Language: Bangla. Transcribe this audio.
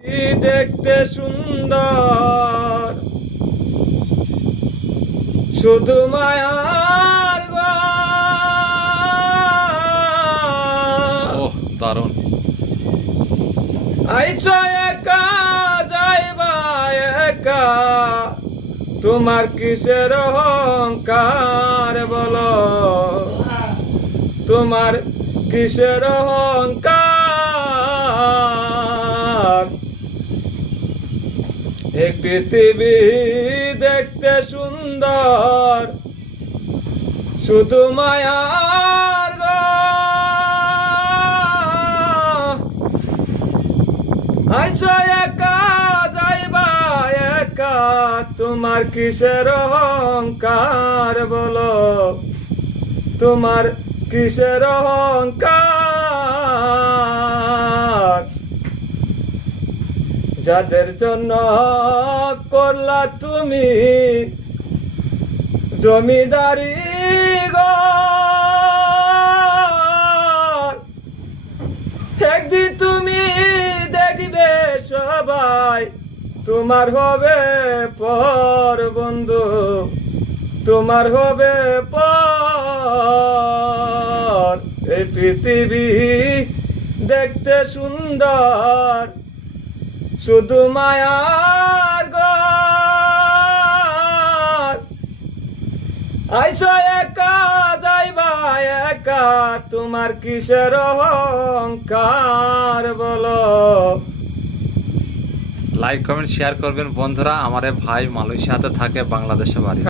কি দেখতে সুন্দর। শুধু মায়ার ওহ দারুণ। আইছ একা যাইবা একা। তোমার কিসের অহংকার বলো? তোমার কিসের অহংকার? এই পৃথিবী দেখতে সুন্দর। শুধু মায়ার আইসো একা, যাইবা একা, তোমার কিসের অহংকার বলো? তোমার কিসের অহংকার? যাদের জন্য করলা তুমি? জমিদারি একদিন তুমি দেখবে সবাই, তোমার হবে পর বন্ধু, তোমার হবে পর। এই পৃথিবী দেখতে সুন্দর শুধু মায়ার ঘর। আইসো একা, যাইবা একা, তোমার কিসের অহংকার বলো? লাইক কমেন্ট শেয়ার করবেন বন্ধুরা, আমারে ভাই মালয়েশিয়াতে থাকে, বাংলাদেশে বাড়ি।